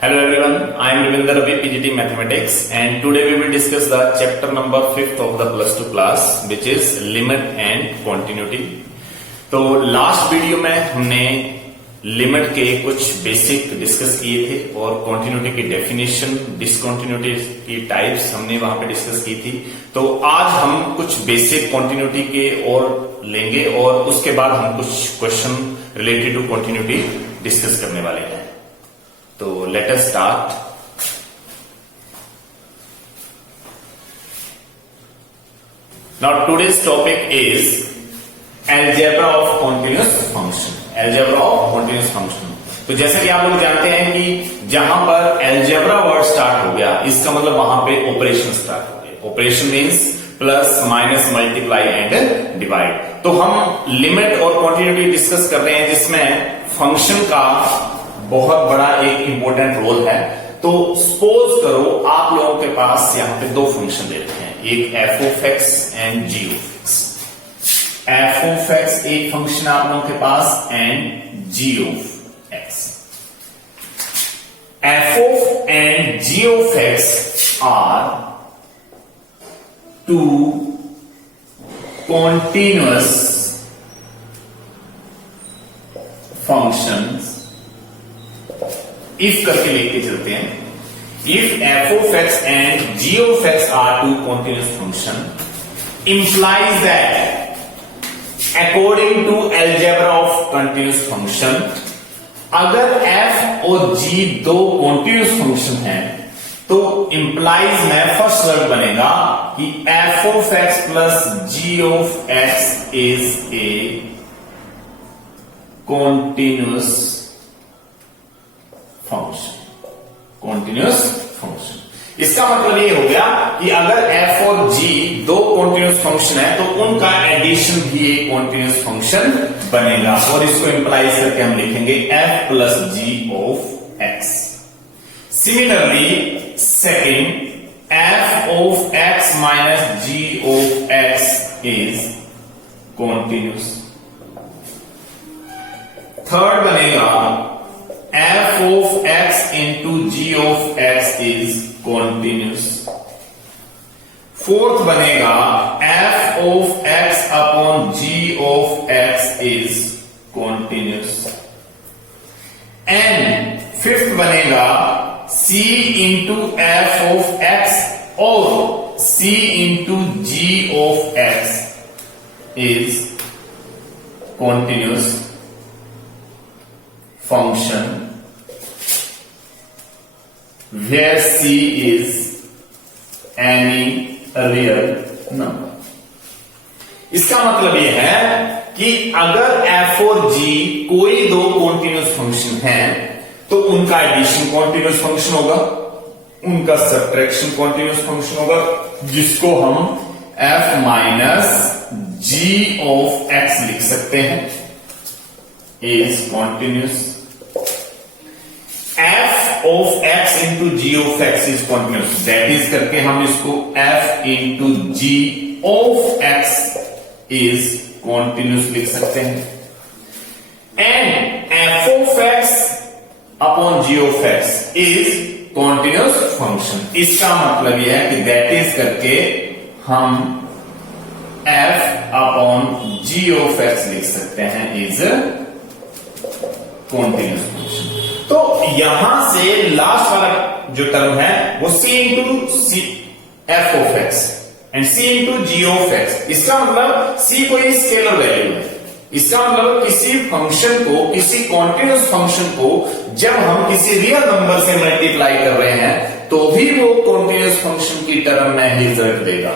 Hello everyone, I am Ravinder Ravi, PGT Mathematics, and today we will discuss the chapter number 5th of the plus 2 class, which is limit and continuity. तो last video में हमने limit के कुछ basic discuss किए थे और continuity की definition, discontinuity की टाइप्स हमने वहां पे डिस्कस की थी। तो आज हम कुछ बेसिक कॉन्टिन्यूटी के और लेंगे और उसके बाद हम कुछ question related to continuity discuss करने वाले हैं। तो let us start. Now today's topic is algebra of continuous function. Algebra of continuous function. तो जैसे कि आप लोग जानते हैं कि जहां पर एल्जेब्रा वर्ड स्टार्ट हो गया, इसका मतलब वहां पे ऑपरेशन स्टार्ट हो गया। Operation means plus minus multiply and divide. तो हम लिमिट और कॉन्टिन्यूटी डिस्कस कर रहे हैं जिसमें फंक्शन का बहुत बड़ा एक इंपॉर्टेंट रोल है। तो सपोज करो आप लोगों के पास यहां पे दो फंक्शन दे रखे हैं, एक f of x and g of x. F of x एक फंक्शन आप लोगों के पास and g of x. F of and g of x are two continuous functions। If करके लेके चलते हैं। If f of x and g of x are two continuous function implies that according to algebra of continuous function, अगर f और g दो continuous function हैं तो implies में फर्स्ट वर्ड बनेगा कि f of x plus g of x is a continuous function. Continuous function, इसका मतलब ये हो गया कि अगर f और g दो कॉन्टिन्यूअस फंक्शन है तो उनका एडिशन भी एक कॉन्टिन्यूअस फंक्शन बनेगा और इसको इंप्लाइज करके हम लिखेंगे f plus g of x। Similarly second, f of x minus g of x is continuous. Third बनेगा f of x into g of x is continuous। Fourth बनेगा f of x upon g of x is continuous। And fifth बनेगा c into f of x और c into g of x is continuous function where c is any real number। इसका मतलब यह है कि अगर f और g कोई दो कॉन्टिन्यूअस फंक्शन हैं तो उनका एडिशन कॉन्टिन्यूअस फंक्शन होगा, उनका सब्ट्रैक्शन कॉन्टिन्यूअस फंक्शन होगा, जिसको हम f minus g of x लिख सकते हैं is continuous. f of x into g of x is continuous, that is करके हम इसको f into g of x is continuous लिख सकते हैं। and f of x upon g of x is continuous function। इसका मतलब यह है कि that is करके हम f upon g of x लिख सकते हैं is continuous function। तो यहां से लास्ट वाला जो टर्म है वो c into C F of x and c into G of X. इसका मतलब c कोई स्केलर वैल्यू है। इसका मतलब किसी फंक्शन को, किसी कॉन्टिन्यूअस फंक्शन को जब हम किसी रियल नंबर से मल्टीप्लाई कर रहे हैं तो भी वो कॉन्टिन्यूअस फंक्शन की टर्म में ही रिजल्ट देगा।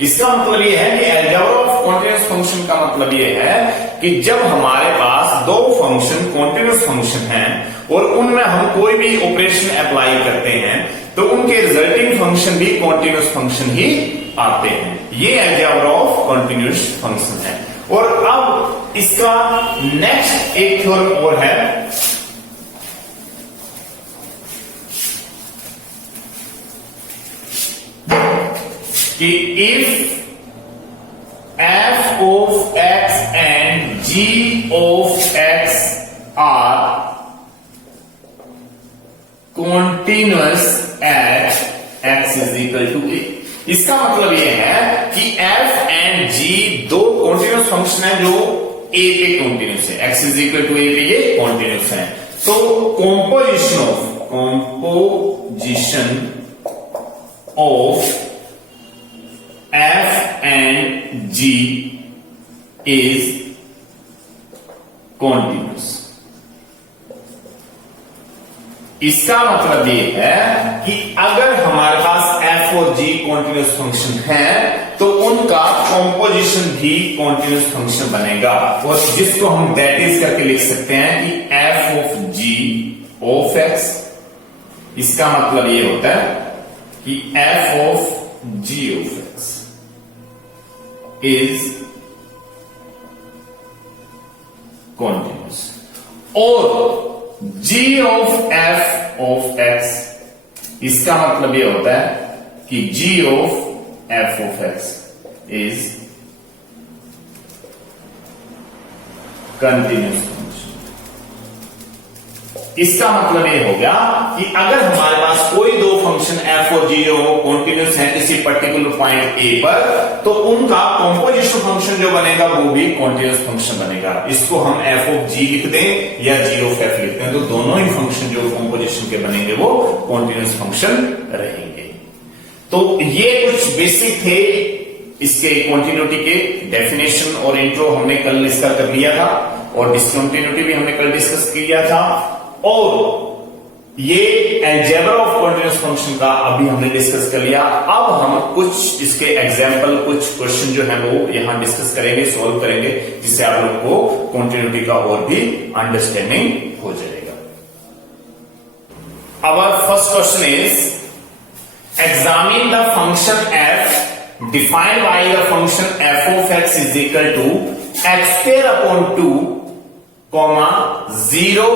इसका मतलब यह है कि एल्जेब्रा ऑफ कॉन्टिन्यूअस फंक्शन का मतलब यह है कि जब हमारे पास दो फंक्शन कॉन्टिन्यूअस फंक्शन हैं और उनमें हम कोई भी ऑपरेशन अप्लाई करते हैं तो उनके रिजल्टिंग फंक्शन भी कॉन्टिन्यूअस फंक्शन ही आते हैं। ये एल्जेब्रा ऑफ कॉन्टिन्यूअस फंक्शन है। और अब इसका नेक्स्ट एक थ्योरम और है कि if f of x and g of x are continuous at x is equal to a. इसका मतलब यह है कि एफ एंड जी दो कॉन्टिन्यूअस फंक्शन है जो ए पे कॉन्टिन्यूअस है, X is equal to A पे ये कॉन्टिन्यूअस है। तो composition of F and G is continuous. इसका मतलब ये है कि अगर हमारे पास एफ और जी कॉन्टिन्यूअस फंक्शन है तो उनका कॉम्पोजिशन भी कॉन्टिन्यूअस फंक्शन बनेगा, और जिसको हम दैट इज करके लिख सकते हैं कि F of G of X. इसका मतलब ये होता है कि F of G of x is continuous, और g of f of x, इसका मतलब ये होता है कि g of f of x is continuous function. इसका मतलब ये हो गया कि अगर हमारे पास कोई दो फंक्शन f और g जो कॉन्टिन्यूअस है किसी पर्टिकुलर पॉइंट a पर, तो उनका कॉम्पोजिशन फंक्शन जो बनेगा वो भी कॉन्टिन्यूअस फंक्शन बनेगा। इसको हम f ऑफ g लिख दें या g ऑफ f लिख दें, तो दोनों ही फंक्शन जो कॉम्पोजिशन के बनेंगे वो कॉन्टिन्यूअस फंक्शन रहेंगे। तो ये कुछ बेसिक थे इसके कॉन्टिन्यूटी के डेफिनेशन और इंट्रो हमने कल डिस्कस कर लिया था, और डिस्कंटिन्यूटी भी हमने कल डिस्कस किया था, और ये अलजेब्रा ऑफ कॉन्टिन्यूअस फंक्शन का अभी हमने डिस्कस कर लिया। अब हम कुछ इसके एग्जांपल, कुछ क्वेश्चन जो है वो यहां डिस्कस करेंगे, सॉल्व करेंगे, जिससे आप लोग को कॉन्टिन्यूटी का और भी अंडरस्टैंडिंग हो जाएगा। Our first question is examine the function F defined by the function F of x is equal to x square upon 2, 0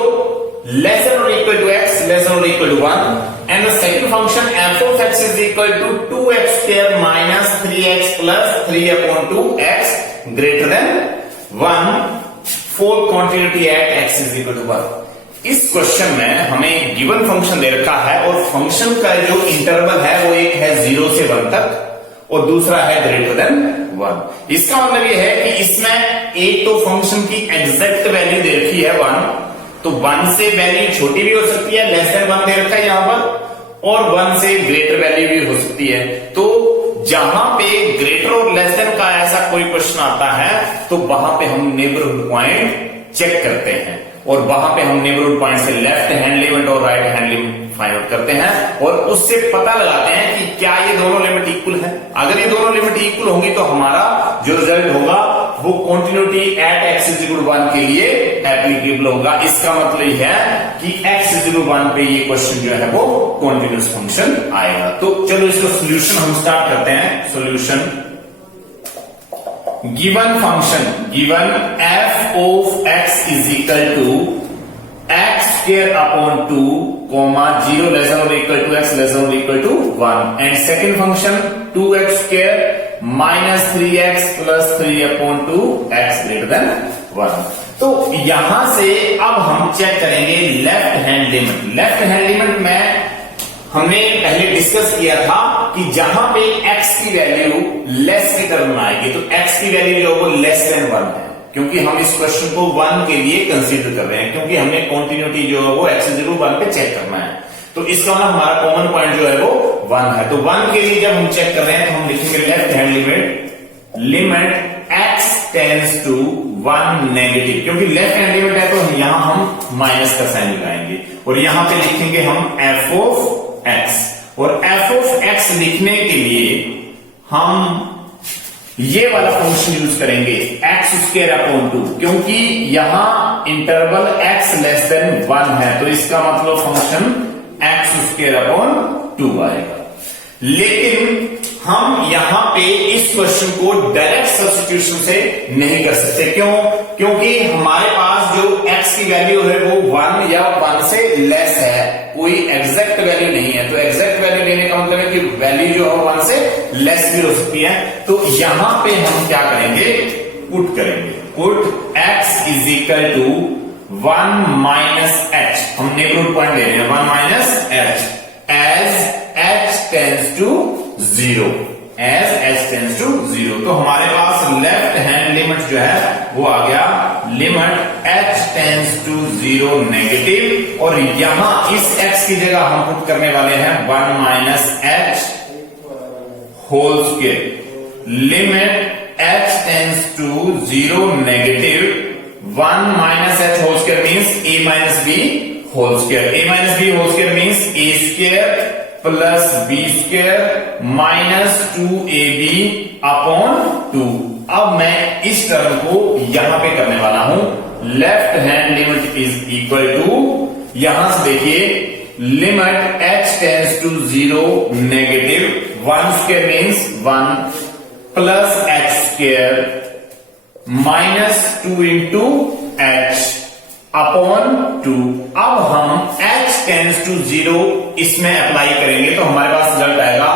less than or equal to x less than or equal to 1, and the second function f of x is equal to 2x square minus 3x plus 3 upon 2x greater than 1 for continuity at x is equal to 1। इस question में हमें given function दे रखा है, और function का जो interval है वो एक है 0 से 1 तक और दूसरा है ग्रेटर देन 1। इसका मतलब ये है कि इसमें एक तो फंक्शन की एग्जैक्ट वैल्यू दे रखी है 1, तो 1 से वैल्यू छोटी भी हो सकती है, लेस देन 1 दे रखा है यहां पर, और 1 से ग्रेटर वैल्यू भी हो सकती है। तो जहां पे ग्रेटर और लेस देन का ऐसा कोई क्वेश्चन आता है तो वहां पे हम नेबरहुड पॉइंट चेक करते हैं, और वहां पे हम नेबरहुड पॉइंट से लेफ्ट हैंड लिमिट और right hand limit find out करते हैं, और उससे पता लगाते हैं कि क्या ये दोनों लिमिट इक्वल है। अगर ये दोनों लिमिट इक्वल होंगी तो हमारा जो रिजल्ट होगा वो continuity at x is equal to 1 के लिए एप्लीकेबल होगा। इसका मतलब यह है कि एक्स इज इक्वल टू 1 पे ये क्वेश्चन जो है वो कॉन्टिन्यूअस फंक्शन आएगा। तो चलो इसका सोल्यूशन हम स्टार्ट करते हैं। Solution, given function, given f of x is equal to x square upon 2, 0 less than और equal to x less than और equal to 1, and second function 2x square minus 3x plus 3 upon 2 x greater than 1। तो यहां से अब हम check करेंगे left hand limit. Left hand limit में हमने पहले डिस्कस किया था कि जहां पे x की वैल्यू लेस की टर्म में आएगी, तो x की वैल्यू जो है वो लेस देन 1 है, क्योंकि हम इस क्वेश्चन को 1 के लिए कंसीडर कर रहे हैं, क्योंकि हमने कॉन्टिन्यूटी जो है वो x इज इक्वल टू 1 पे चेक करना है। तो इसका मतलब हमारा कॉमन पॉइंट जो है वो 1 है। तो 1 के लिए जब हम चेक कर रहे हैं तो हम लिखेंगे left hand limit x tends to 1 negative, क्योंकि लेफ्ट हैंड लिमिट है तो यहां हम माइनस का साइन लगाएंगे, और यहां पे लिखेंगे हम f ऑफ x, और f ऑफ x लिखने के लिए हम ये वाला फंक्शन यूज करेंगे एक्स स्क्वायर अपॉन 2, क्योंकि यहां इंटरवल x लेस देन 1 है, तो इसका मतलब फंक्शन एक्स स्क्वायर अपॉन 2 आएगा। लेकिन हम यहां पे इस क्वेश्चन को डायरेक्ट सब्स्टिट्यूशन से नहीं कर सकते। क्यों? क्योंकि हमारे पास जो x की वैल्यू है वो 1 या 1 से लेस है, कोई एग्जैक्ट वैल्यू नहीं है। तो एग्जैक्ट वैल्यू लेने का मतलब है कि वैल्यू जो है 1 से लेस भी हो सकती है। तो यहां पे हम क्या करेंगे, पुट करेंगे, put x is equal to 1 minus h, हम नेबरहुड पॉइंट ले रहे हैं 1 minus tends to 0, as h tends to 0। तो हमारे पास लेफ्ट हैंड लिमिट जो है वो आ गया limit h tends to 0 negative, और यहां इस x की जगह हम पुट करने वाले हैं 1 minus h whole square. Limit h tends to 0 negative 1 minus h whole square means a minus b whole square. a minus b whole square means a square plus b square minus 2ab upon 2। अब मैं इस term को यहां पे करने वाला हूं। Left hand limit is equal to, यहां से देखिए limit h tends to 0 negative 1 square means 1 plus h square minus 2 into h upon 2। अब हम h टेंस टू 0 इसमें अप्लाई करेंगे तो हमारे पास रिजल्ट आएगा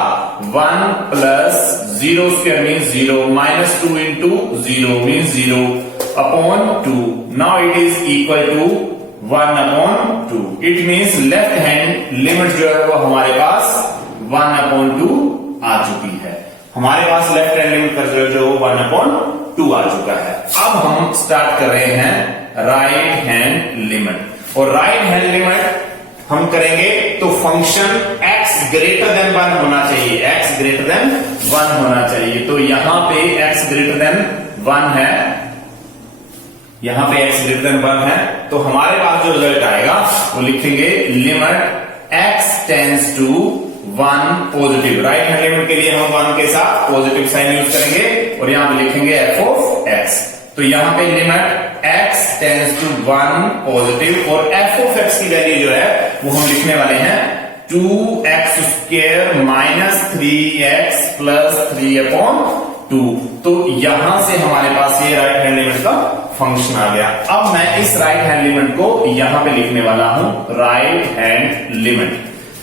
1 plus 0 square means 0 minus 2 into 0 means 0 upon 2। Now it is equal to 1 upon 2। It means left hand limit जो है वो हमारे पास 1 अपॉन 2 आ चुकी है। हमारे पास लेफ्ट हैंड लिमिट का रिजल्ट जो 1 अपॉन 2 आ चुका है। अब हम स्टार्ट कर रहे हैं राइट हैंड लिमिट, और राइट हैंड लिमिट हम करेंगे तो फंक्शन x ग्रेटर देन 1 होना चाहिए, x ग्रेटर देन 1 होना चाहिए। तो यहां पे x ग्रेटर देन 1 है, यहां पे x ग्रेटर देन 1 है, तो हमारे पास जो रिजल्ट आएगा वो लिखेंगे limit x tends to 1 positive. Right hand limit के लिए हम 1 के साथ पॉजिटिव साइन यूज करेंगे और यहां पे लिखेंगे f ऑफ x। तो यहां पे limit x tends to 1 positive, और f ऑफ x की वैल्यू जो है वो हम लिखने वाले हैं 2x square minus 3x plus 3 upon 2। तो यहां से हमारे पास ये राइट हैंड लिमिट का फंक्शन आ गया। अब मैं इस राइट हैंड लिमिट को यहां पे लिखने वाला हूं right hand limit.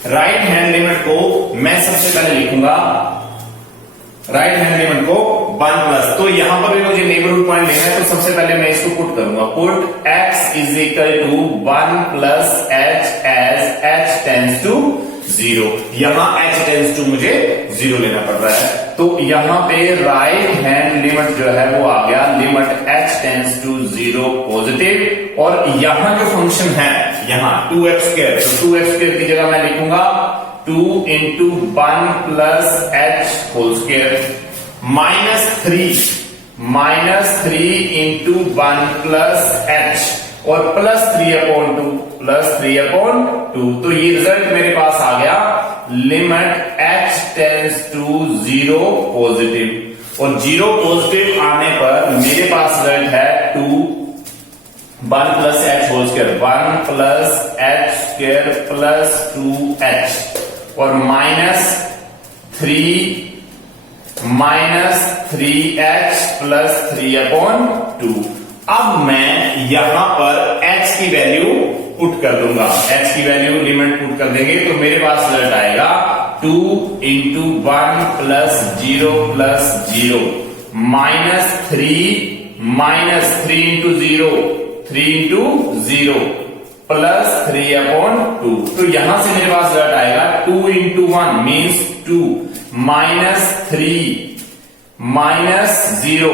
Right hand limit को मैं सबसे पहले लिखूंगा राइट हैंड लिमिट को 1 प्लस, तो यहां पर भी मुझे नेबरहुड पॉइंट लेना है, तो सबसे पहले मैं इसको पुट करूंगा। Put x is equal to 1 plus h as h tends to 0। यहां h टेंस टू मुझे 0 लेना पड़ रहा है, तो यहां पे राइट हैंड लिमिट जो है वो आ गया limit h tends to 0 positive, और यहां जो फंक्शन है यहां 2x स्क्वायर, तो 2x स्क्वायर की जगह मैं लिखूंगा 2 into 1 plus h whole square minus 3 into 1 plus h और प्लस 3 अपॉन 2। तो ये रिजल्ट मेरे पास आ गया limit h tends to 0 positive, और 0 पॉजिटिव आने पर मेरे पास रिजल्ट है 1 plus h whole square 1 plus h square plus 2h और माइनस 3h प्लस 3 अपॉन 2। अब मैं यहां पर h की वैल्यू पुट कर दूंगा, h की वैल्यू लिमिट पुट कर देंगे तो मेरे पास रिजल्ट आएगा 2 into 1 plus 0 minus 3 into 0 plus 3 upon 2। तो यहां से मेरे पास रिजल्ट आएगा 2 इंटू 1 मीन्स 2 माइनस 3 माइनस 0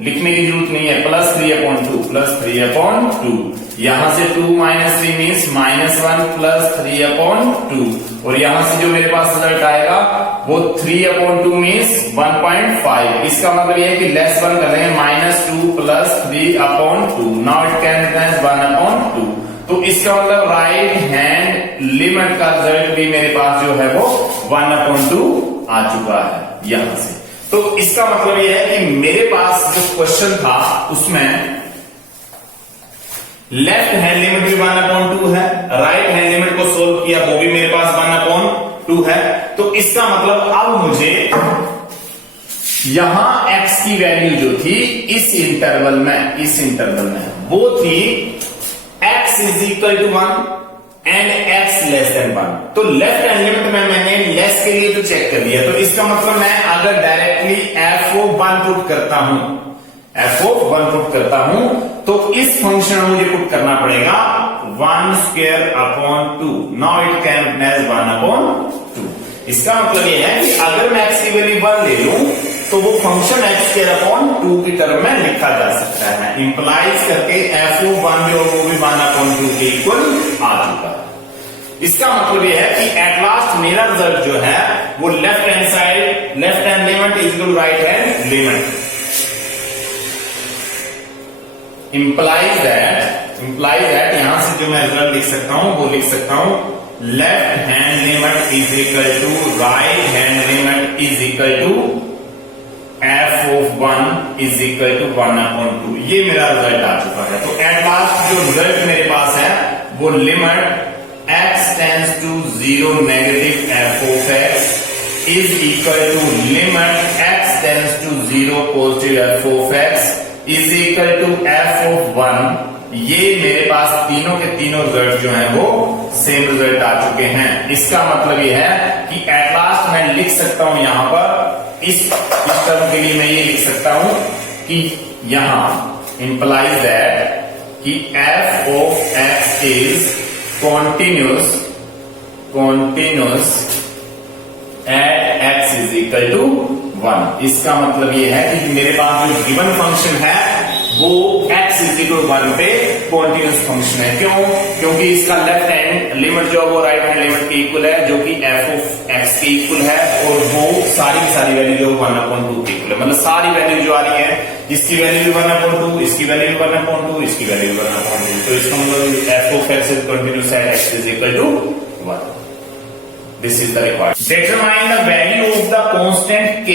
लिखने की जरूरत नहीं है, प्लस 3 अपॉन 2। यहां से 2 minus 3 means minus 1 plus 3 upon 2, और यहां से जो मेरे पास रिजल्ट आएगा वो 3 अपॉन 2 मीन्स 1.5। इसका मतलब यह है कि लेस 1 कर देंगे, minus 2 plus 3 upon 2। Now it can represent 1 upon 2। तो इसका मतलब राइट हैंड लिमिट का रिजल्ट भी मेरे पास जो है वो 1 अपॉन 2 आ चुका है यहां से। तो इसका मतलब यह है कि मेरे पास जो क्वेश्चन था उसमें लेफ्ट हैंड लिमिट भी 1 अपॉन 2 है, राइट हैंड लिमिट को सोल्व किया वो भी मेरे पास 1 अपॉन 2 है। तो इसका मतलब अब मुझे यहां x की वैल्यू जो थी इस इंटरवल में वो थी x is equal to 1 and x less than 1। तो लेफ्ट हैंड लिमिट में मैंने लेस के लिए तो चेक कर दिया, तो इसका मतलब मैं अगर डायरेक्टली f ऑफ 1 पुट करता हूं तो इस फंक्शन में मुझे पुट करना पड़ेगा 1 square upon 2। Now it can as 1 upon 2। इसका मतलब ये है कि अगर मैं x की वैल्यू 1 ले लूं तो वो फंक्शन x स्क्वायर अपॉन 2 की टर्म में लिखा जा सकता है। इंप्लाइज करके f(1) जो वो भी 1/2 के इक्वल आ चुका है। इसका मतलब ये है कि एट लास्ट मेरा रिजल्ट जो है वो left hand side, left hand limit is equal to right hand limit. Implies that यहां से जो मैं रिजल्ट लिख सकता हूं वो लिख सकता हूं left hand limit is equal to right hand limit is equal to f(1) is equal to 1/2। ये मेरा रिजल्ट आ चुका है। तो एट लास्ट जो रिजल्ट मेरे पास है वो limit x tends to 0 negative f of x is equal to limit x tends to 0 positive f of x is equal to f of 1। ये मेरे पास तीनों के तीनों रिजल्ट जो हैं वो सेम रिजल्ट आ चुके हैं। इसका मतलब ये है कि एट लास्ट मैं लिख सकता हूं यहां पर इस टर्म के लिए मैं ये लिख सकता हूं कि यहां इंप्लाइज दैट कि f of x is continuous at x is equal to 1। इसका मतलब ये है कि मेरे पास जो गिवन फंक्शन है वो x is equal to 1 पे कॉन्टिन्यूस फंक्शन है। क्यों? क्योंकि इसका लेफ्ट हैंड लिमिट जो है वो राइट हैंड लिमिट के इक्वल है जो कि f of x के इक्वल है, और वो सारी की सारी वैल्यू जो 1/2 के इक्वल है। मतलब सारी वैल्यू जो आ रही है, इसकी वैल्यू 1/2, इसकी वैल्यू 1/2, इसकी वैल्यू 1/2। तो इसका मतलब f of x is continuous at x is equal to 1। This is the required. Determine the value of the constant k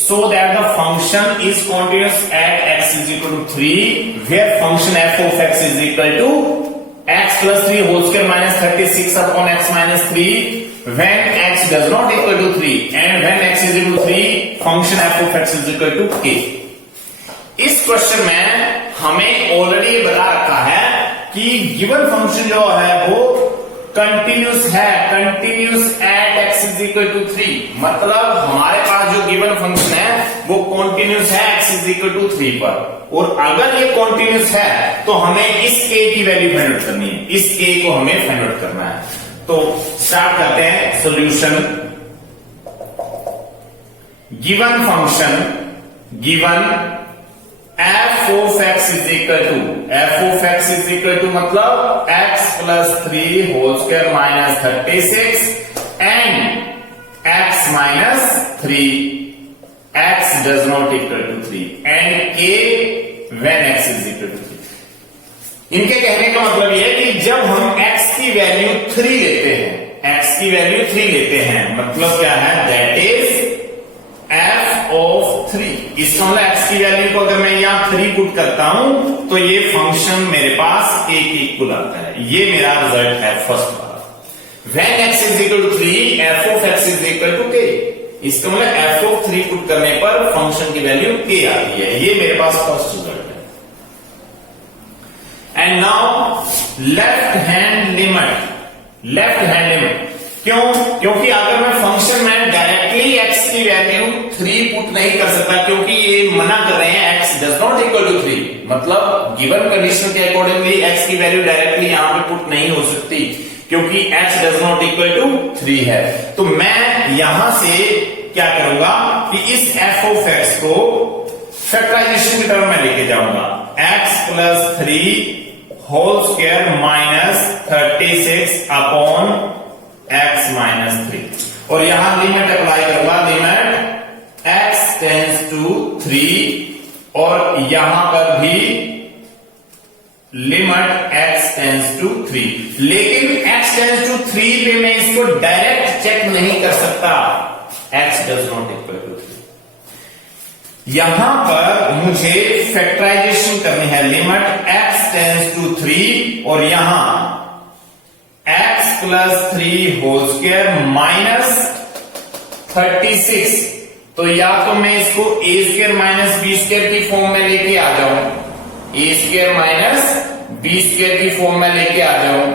so that the function is continuous at x is equal to 3, where function f of x is equal to x plus 3 whole square minus 36 upon x minus 3 when x does not equal to 3, and when x is equal to 3 function f of x is equal to k। इस question में हमें already बता रखा है कि given function जो है वो कंटिन्यूस है, continuous at x is equal to 3। मतलब हमारे पास जो गिवन फंक्शन है वो कंटिन्यूस है x इज इक्वल टू 3 पर, और अगर ये कंटिन्यूस है तो हमें इस k की वैल्यू फाइंड आउट करनी है, इस k को हमें फाइंड आउट करना है। तो स्टार्ट करते हैं solution. Given function, given f of x is equal to, f of x is equal to मतलब x plus 3 whole square minus 36 and x minus 3, x does not equal to 3 and k when x is equal to 3। इनके कहने का मतलब यह है कि जब हम x की वैल्यू 3 लेते हैं, x की वैल्यू 3 लेते हैं मतलब क्या है, दैट इज f of 3। इसका मतलब x की वैल्यू को अगर मैं यहां 3 पुट करता हूं तो ये फंक्शन मेरे पास a के इक्वल आता है। ये मेरा रिजल्ट है फर्स्ट वाला। When x is equal to 3, f of x is equal to k। इसका मतलब f of 3 पुट करने पर फंक्शन की वैल्यू k आती है। ये मेरे पास फर्स्ट रिजल्ट है। And now left hand limit, left hand limit क्यों? क्योंकि अगर मैं फंक्शन में डायरेक्टली x की वैल्यू 3 पुट नहीं कर सकता, क्योंकि ये मना कर रहे हैं x does not equal to 3। मतलब गिवन कंडीशन के अकॉर्डिंगली x की वैल्यू डायरेक्टली यहां पे पुट नहीं हो सकती, क्योंकि x does not equal to 3 है। तो मैं यहां से क्या करूंगा कि इस f of x को फैक्टराइजेशन की टर्म में लेके जाऊंगा। x plus 3 whole square minus 36 upon x minus 3, और यहां लिमिट अप्लाई करूंगा, लिमिट x टेंड्स टू 3, और यहां पर भी लिमिट x टेंड्स टू 3। लेकिन x टेंड्स टू 3 पे मैं इसको डायरेक्ट चेक नहीं कर सकता, x does not equal to 3। यहां पर मुझे फैक्टराइजेशन करनी है, लिमिट x टेंड्स टू 3 और यहां x plus 3 whole square minus 36। तो या तो मैं इसको a square minus B square की फॉर्म में लेके आ जाऊं, a square minus B square की फॉर्म में लेके आ जाऊं,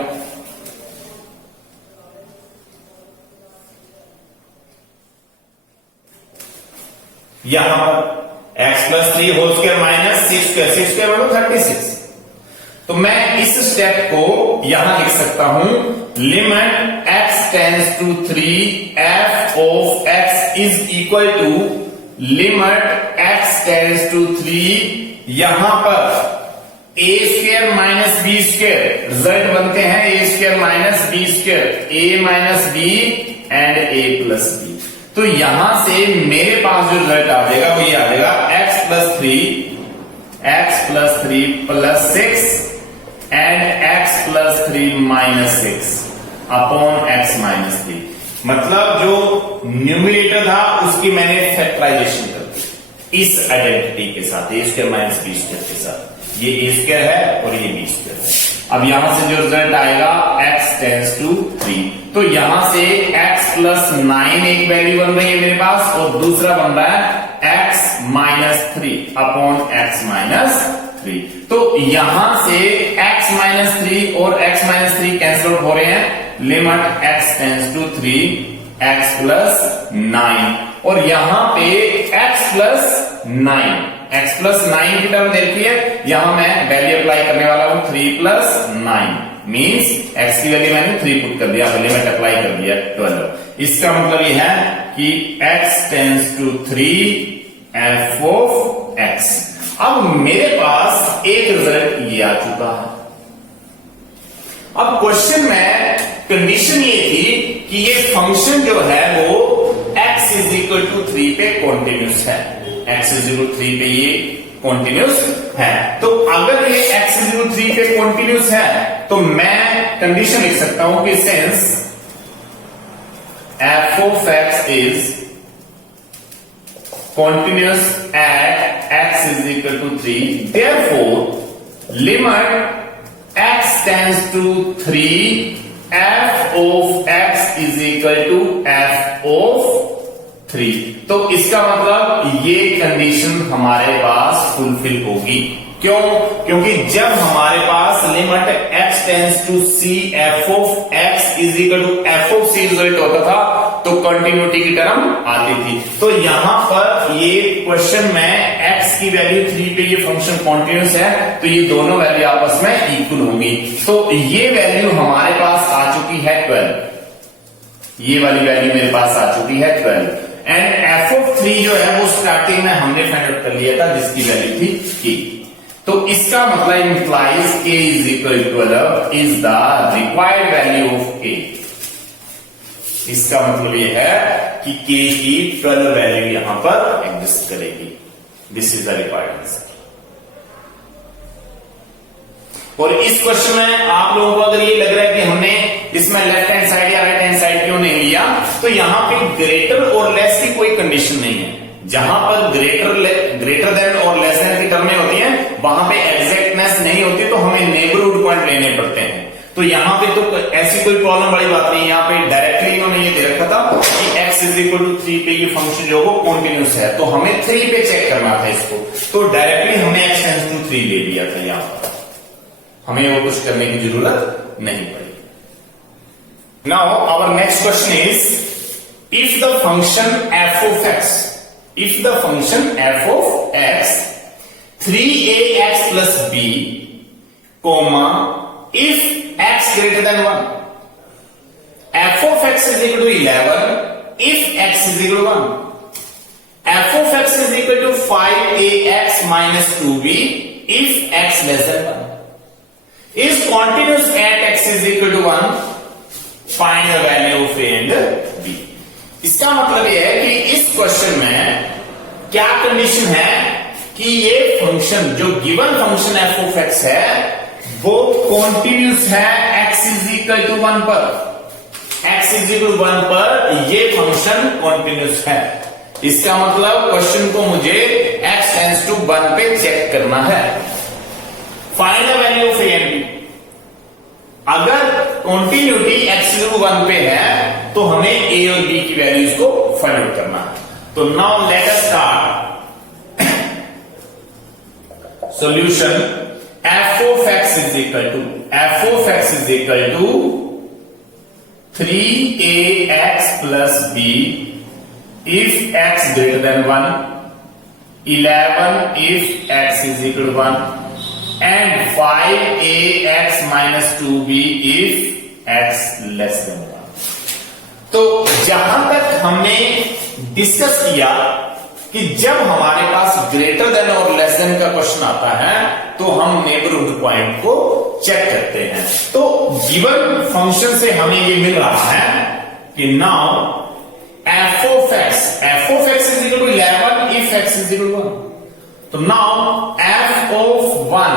यहां पर x plus 3 whole square minus 6 square, 6 square मतलब 36। तो मैं इस स्टेप को यहां लिख सकता हूं, limit x tends to 3 f of x is equal to limit x tends to 3, यहां पर a square minus B square result बनते हैं a square minus B square, a minus B and a plus B. तो यहां से मेरे पास जो रिजल्ट आ जाएगा वो ये आ जाएगा x plus 3 plus 6 and x plus 3 minus 6 upon x minus 3। मतलब जो न्यूमरेटर था उसकी मैंने फैक्टराइजेशन कर दी इस आइडेंटिटी के साथ, ए स्क्वायर माइनस बी स्क्वायर के साथ। ये ए स्क्वायर है और ये बी स्क्वायर है। अब यहां से जो रिजल्ट आएगा x टेंड्स टू 3, तो यहां से x प्लस 9 एक वैल्यू बन रही है मेरे पास और दूसरा बन रहा है x minus 3 upon x minus 3। तो यहां से x माइनस 3 और x माइनस 3 कैंसिल आउट हो रहे हैं, limit x tends to 3 x plus 9 और यहां पे x प्लस 9 की टर्म देखी है, यहां मैं वैल्यू अप्लाई करने वाला हूं 3 प्लस 9 मीन्स x की वैल्यू मैंने 3 पुट कर दिया, लिमिट अप्लाई कर दिया 12। इसका मतलब यह है कि x tends to 3 f of x। अब मेरे पास एक रिजल्ट ये आ चुका है। अब क्वेश्चन में कंडीशन ये थी कि ये फंक्शन जो है वो x इज इक्वल टू 3 पे कॉन्टिन्यूस है, x इज इक्वल टू 3 पे ये कॉन्टिन्यूस है। तो अगर ये x इज इक्वल टू 3 पे कॉन्टिन्यूस है तो मैं कंडीशन लिख सकता हूं कि since f of x is continuous at x is equal to 3, therefore limit x tends to 3 f of x is equal to f of 3। तो इसका मतलब ये कंडीशन हमारे पास फुलफिल होगी। क्यों? क्योंकि जब हमारे पास limit x tends to c f of x is equal to f of c result होता था तो कंटिन्यूटी की टर्म आती थी। तो यहां पर ये क्वेश्चन में x की वैल्यू 3 पे ये फंक्शन कॉन्टिन्यूस है तो ये दोनों वैल्यू आपस में इक्वल होंगी। तो ये वैल्यू हमारे पास आ चुकी है 12, ये वाली वैल्यू मेरे पास आ चुकी है 12 एंड f ऑफ 3 जो है वो स्टार्टिंग में हमने फाइंड आउट कर लिया था जिसकी वैल्यू थी k। तो इसका मतलब implies k is equal to 12 is the required value of k। इसका मतलब यह है कि k की 12 वैल्यू यहां पर एग्जिस्ट करेगी। This is the required answer. और इस क्वेश्चन में आप लोगों को अगर ये लग रहा है कि हमने इसमें लेफ्ट हैंड साइड या राइट हैंड साइड क्यों नहीं लिया, तो यहां पे ग्रेटर और लेस की कोई कंडीशन नहीं है। जहां पर ग्रेटर देन और लेस देन की टर्में होती हैं वहां पे एग्जैक्टनेस नहीं होती तो हमें नेबरहुड पॉइंट लेने पड़ते हैं। तो यहां पे तो ऐसी कोई प्रॉब्लम वाली बात नहीं है। यहां पे डायरेक्टली इन्होंने ये दे रखा था कि x इज इक्वल टू 3 पे ये फंक्शन जो है कॉन्टिन्यूस है तो हमें 3 पे चेक करना था इसको, तो डायरेक्टली हमने x टेंड्स टू 3 ले लिया था। यहां पर हमें वो कुछ करने की जरूरत नहीं पड़ी। Now our next question is if the function f of x, if the function f of x 3ax plus b, comma if x greater than 1, f of x is equal to 11 if x is equal to 1, f of x is equal to 5ax minus 2b if x less than 1, is continuous at x is equal to 1, find the value of a and b। इसका मतलब यह है कि इस question में क्या condition है कि ये फंक्शन जो given function f of x है वो कॉन्टिन्यूस है x इज इक्वल टू 1 पर, x इज इक्वल टू 1 पर ये फंक्शन कॉन्टिन्यूस है। इसका मतलब क्वेश्चन को मुझे x टेंड्स टू 1 पे चेक करना है। Find the value of a and b। अगर कॉन्टिन्यूटी x इज 1 पे है तो हमें a और b की वैल्यूज को फाइंड आउट करना है। तो now let us start solution. f of x is equal to 3ax plus b if x greater than 1, 11 if x is equal to 1 and 5ax minus 2b if x less than 1। तो जहां तक हमने discuss किया कि जब हमारे पास greater than और less than का क्वेश्चन आता है तो हम नेबरहुड पॉइंट को चेक करते हैं। तो गिवन फंक्शन से हमें ये मिल रहा है कि now f of x is equal to 11 if x is equal to 1। तो नाउ f of 1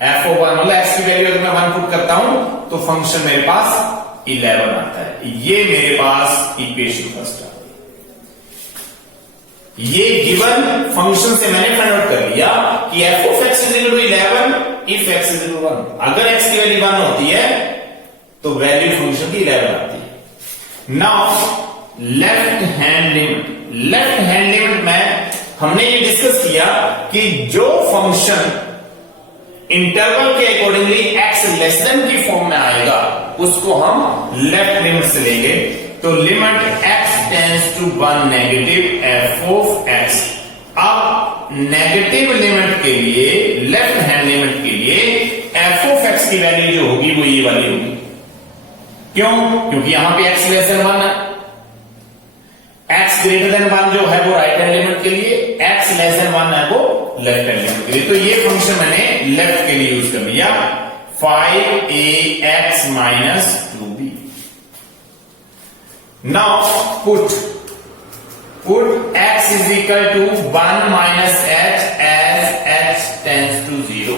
मतलब x की वैल्यू अगर मैं 1 पुट करता हूं तो फंक्शन मेरे पास 11 आता है। ये मेरे पास इक्वेशन फर्स्ट है। ये गिवन फंक्शन से मैंने फाइंड आउट कर लिया कि f of x is equal to 11 if x is equal to 1। अगर x की वैल्यू 1 होती है तो वैल्यू फंक्शन की 11 आती है। नाउ लेफ्ट हैंड लिमिट में हमने ये डिस्कस किया कि जो फंक्शन इंटरवल के अकॉर्डिंगली x लेस देन की फॉर्म में आएगा उसको हम लेफ्ट लिमिट से लेंगे। तो limit x tends to 1 negative f of x। अब नेगेटिव लिमिट के लिए, लेफ्ट हैंड लिमिट के लिए f ऑफ x की वैल्यू जो होगी वो ये वाली होगी। क्यों? क्योंकि यहां पे x लेस देन 1 है, x ग्रेटर देन 1 जो है वो राइट हैंड लिमिट के लिए, x लेस देन 1 है वो लेफ्ट हैंड लिमिट के लिए। तो ये फंक्शन मैंने लेफ्ट के लिए यूज कर लिया 5ax minus 2b। Now put x is equal to 1 minus h as h tends to 0।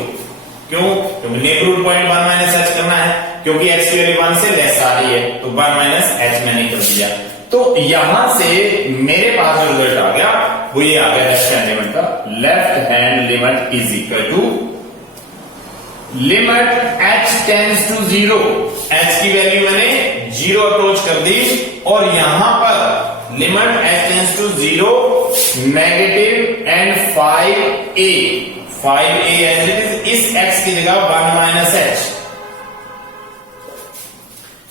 क्यों? क्योंकि नेबरहुड पॉइंट 1 माइनस h करना है, क्योंकि x की वैल्यू 1 से लेस आ रही है तो 1 माइनस h मैंने कर दिया। तो यहां से मेरे पास जो रिजल्ट आ गया वो ये आ गया लेफ्ट हैंड लिमिट का। Left hand limit is equal to limit h tends to 0। h की वैल्यू मैंने 0 अप्रोच कर दी और यहां पर limit h tends to 0 negative and 5a as it is, इस x की जगह 1 माइनस h,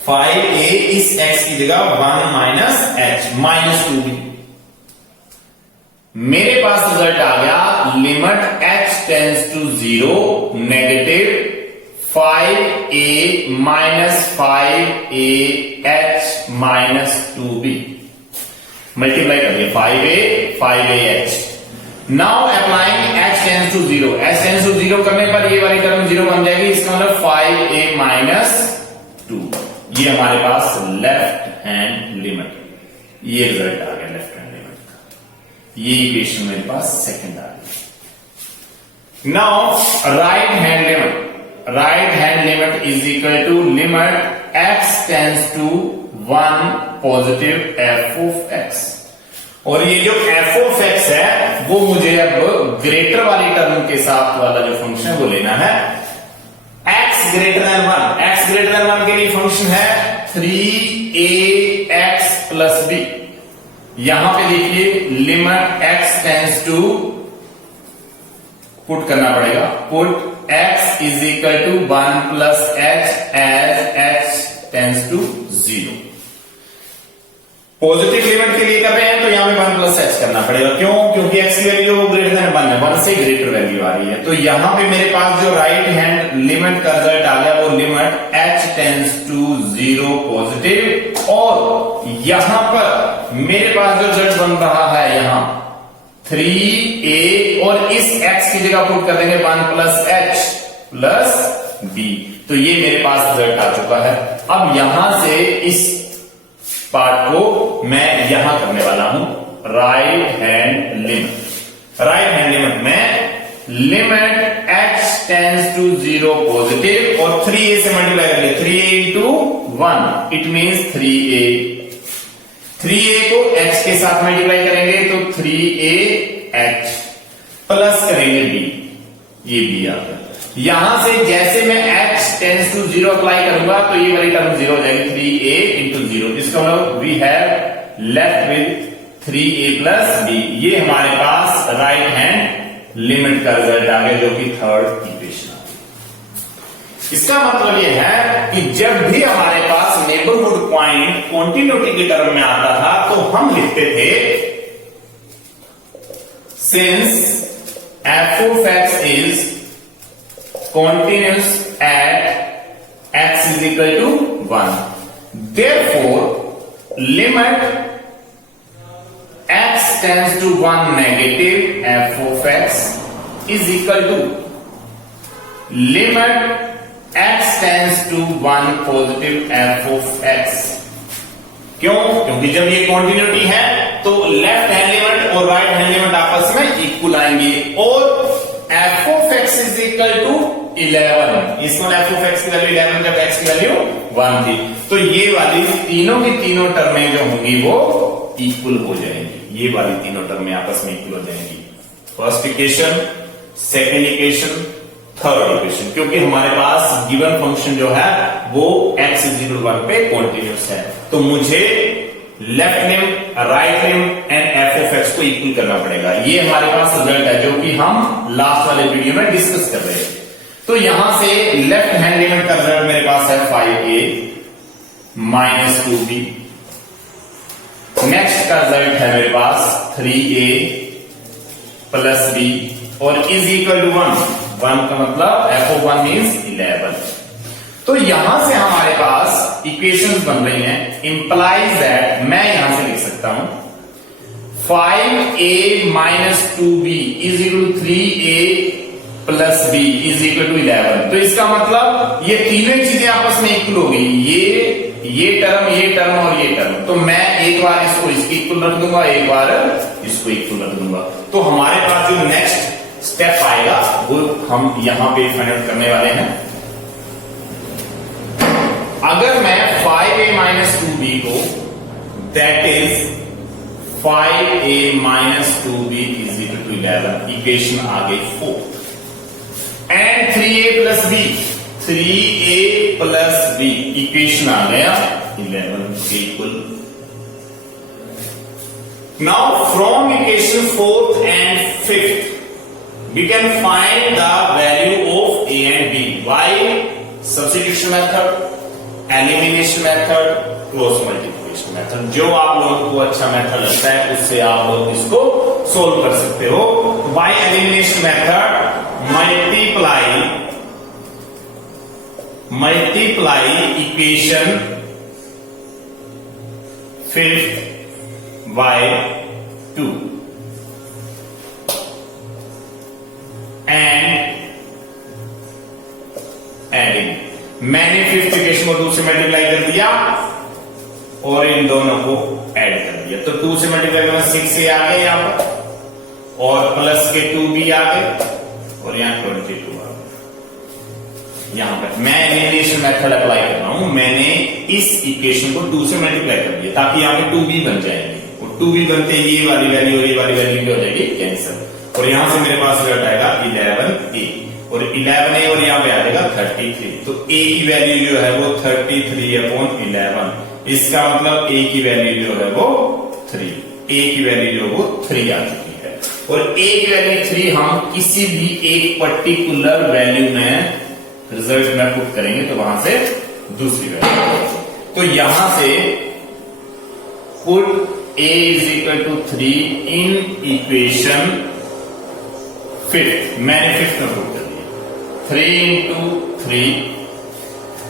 5a इस x की जगह 1 माइनस h माइनस 2b। मेरे पास रिजल्ट आ गया limit h tends to 0 negative 5a minus 5a h minus 2b। Multiply कर दिया 5a h। Now applying h tends to 0, h tends to 0 करने पर ये वाली टर्म 0 बन जाएगी, इसका मतलब 5a माइनस 2। ये हमारे पास लेफ्ट हैंड लिमिट, ये रिजल्ट आ गया लेफ्ट हैंड लिमिट का। ये इक्वेशन मेरे पास सेकंड आ गई। Now right hand limit is equal to limit x tends to 1 positive f of x। और ये जो f ऑफ x है वो मुझे अब ग्रेटर वाली टर्म के साथ वाला जो फंक्शन है वो लेना है। x greater than 1, x greater than 1 के लिए फंक्शन है 3ax प्लस b। यहां पे देखिए limit x tends to, put करना पड़ेगा, put x is equal to 1 plus h as h tends to 0। Positive limit के लिए कर रहे हैं तो यहां पे 1 प्लस h करना पड़ेगा। क्यों? क्योंकि x की वैल्यू ग्रेटर देन 1 है, 1 से ग्रेटर वैल्यू आ रही है। तो यहां पे मेरे पास जो राइट हैंड लिमिट का रिजल्ट आ गया वो limit h tends to 0 positive, और यहां पर मेरे पास जो रिजल्ट बन रहा है यहां 3a और इस x की जगह पुट कर देंगे 1 प्लस h प्लस b। तो ये मेरे पास रिजल्ट आ चुका है। अब यहां से इस पार्ट को मैं यहां करने वाला हूं राइट हैंड लिमिट में limit h tends to 0 positive और 3a से मल्टीप्लाई कर लिया, 3a into 1 it means 3a। 3a को h के साथ मल्टीप्लाई करेंगे तो 3ah प्लस करेंगे b, ये b आ गया। यहां से जैसे मैं h टेंड्स टू 0 अप्लाई करूंगा तो ये वाली टर्म 0 हो जाएगी, 3a इंटू 0। इसका मतलब we have left with 3a plus b। ये हमारे पास राइट हैंड लिमिट का रिजल्ट आ गया जो कि थर्ड इक्वेशन आ गई। इसका मतलब ये है कि जब भी हमारे पास नेबरहुड पॉइंट कॉन्टिन्यूटी की टर्म में आता था तो हम लिखते थे since f of x is continuous at x is equal to 1, therefore limit x tends to 1 negative f of x is equal to limit x tends to 1 positive f of x। क्यों? क्योंकि जब ये continuity है तो left hand limit और right hand limit आपस में equal आएंगे और f of x is equal to 11। इसमें f ऑफ x की वैल्यू 11 जब x की वैल्यू 1 थी, तो ये वाली तीनों की तीनों टर्में जो होंगी वो इक्वल हो जाएंगी। ये वाली तीनों टर्में आपस में इक्वल हो जाएंगी। First equation, second equation, third equation, क्योंकि हमारे पास गिवन फंक्शन जो है वो x इज इक्वल 1 पे कॉन्टिन्यूस है, तो मुझे left limit, right limit and f of x को इक्वल करना पड़ेगा। ये हमारे पास रिजल्ट है जो कि हम लास्ट वाले वीडियो में डिस्कस कर रहे हैं। तो यहां से लेफ्ट हैंड लिमिट का रिजल्ट मेरे पास है 5a माइनस 2b। नेक्स्ट का रिजल्ट है मेरे पास 3a प्लस b और इज इक्वल टू 1 का मतलब f ऑफ 1 मीन्स 11। तो यहां से हमारे पास इक्वेशंस बन रही हैं, इंप्लाइज दैट मैं यहां से लिख सकता हूं 5a minus 2b is equal to 3a plus b is equal to 11। तो इसका मतलब ये तीनों चीजें आपस में इक्वल हो गई, ये टर्म और ये टर्म। तो मैं एक बार इसको इसकी इक्वल रख दूंगा, एक बार इसको इक्वल रख दूंगा। तो हमारे पास जो नेक्स्ट स्टेप आएगा वो हम यहां पे फाइंड आउट करने वाले हैं। अगर मैं 5a माइनस 2b को that is 5a minus 2b is equal to 11, equation आ गई 4 and 3a plus b, 3a plus b equation आ गया 11 के equal. Now from equation 4th and 5th we can find the value of a and b by substitution method, elimination method, cross multiplication method। जो आप लोगों को अच्छा method लगता है उससे आप लोग इसको सोल्व कर सकते हो। by elimination method multiply equation 5th by 2 and adding। मैंने 5th इक्वेशन को 2 से मल्टीप्लाई कर दिया और इन दोनों को ऐड कर दिया, तो 2 से मल्टीप्लाई करना 6 आ गए यहां पर और प्लस के 2b आ गए और यहां 22 आ गए। यहां पर मैं एलिमिनेशन मेथड अप्लाई कर रहा हूं, मैंने इस इक्वेशन को 2 से मल्टीप्लाई कर दिया ताकि यहां पे 2b बन जाएंगे और 2b बनते ये वाली वैल्यू और ये वाली वैल्यू क्या हो जाएगी, कैंसिल। और यहां से मेरे पास रिजल्ट आएगा 11a और 11a और यहां पे आ जाएगा 33। तो a की वैल्यू जो है वो 33/11, इसका मतलब a की वैल्यू जो है वो 3, a की वैल्यू जो वो 3 आ चुकी है। और a की वैल्यू 3 हम किसी भी एक पर्टिकुलर वैल्यू में रिजल्ट में पुट करेंगे तो वहां से दूसरी वैल्यू। तो यहां से put a is equal to 3 in equation 5th, मैंने 5th में पुट कर दिया 3 into 3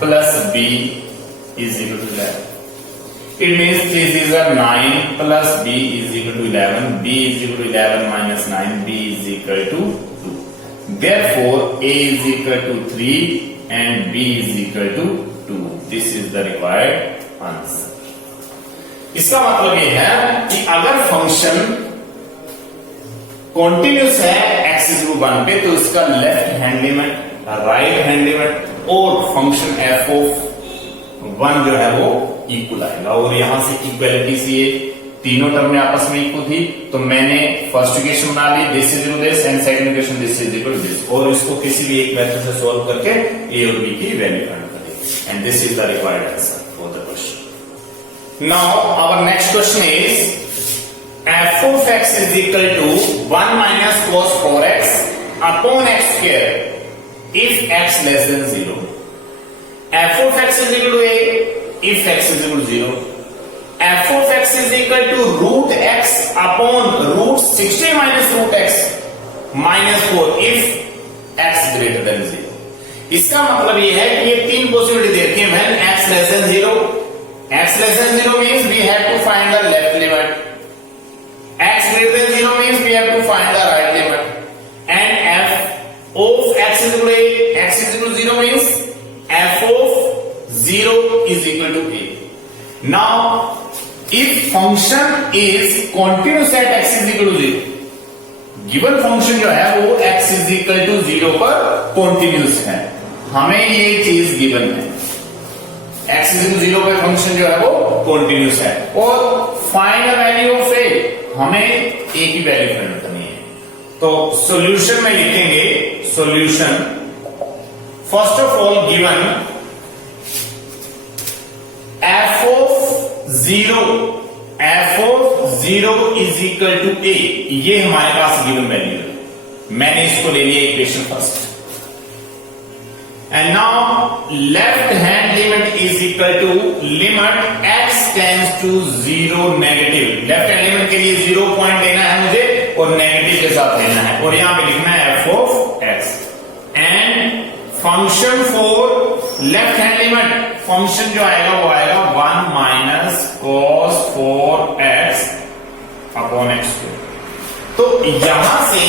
plus b is equal to 11। It means this is a 9 plus b is equal to 11, b is equal to 11 minus 9, b is equal to 2। Therefore a is equal to 3 and b is equal to 2। This is the required answer। इसका मतलब ये है कि अगर function continuous है x is 1 पे तो इसका left hand limit, right hand limit और फंक्शन f ऑफ 1 जो है वो इक्वल आएगा। और यहां से इक्वलिटी से ये तीनों टर्म आपस में इक्वल थी, तो मैंने फर्स्ट इक्वेशन बना ली this is equal this and second equation this is equal this, और इसको किसी भी एक मेथड से सॉल्व करके a और b की वैल्यू फाइंड करें and this is the required answer for the question. Now our next question is f of x is equal to 1 minus cos 4x upon x square if x less than 0। f of x is equal to a if x is equal to 0। f of x is equal to root x upon root 60 minus root x minus 4 if x greater than 0। इसका मतलब ये है कि ये तीन possibility देखी है, when x less than 0, x less than 0 means we have to find the left limit. X greater than 0 means we have to find the right limit. And f of x is equal to a, x is equal to 0 means f of 0 is equal to a. Now, if function is continuous at x is equal to 0, given function जो है वो x is equal to 0 पर continuous है, हमें ये चीज given है, x is equal 0 पर फंक्शन जो है वो कॉन्टिन्यूस है, और find the value of a, हमें a की वैल्यू फाइंड करनी है। तो सॉल्यूशन में लिखेंगे, solution first of all given f of 0 is equal to a, ये हमारे पास गिवन वैल्यू है, मैंने इसको ले लिया equation first. And now left hand limit is equal to limit x tends to 0 negative. Left hand limit के लिए 0 point लेना है मुझे और नेगेटिव के साथ लेना है, और यहां पे लिखना है f of x। And function for left hand limit, function जो आएगा वो आएगा 1 minus cos 4x upon x। तो यहां से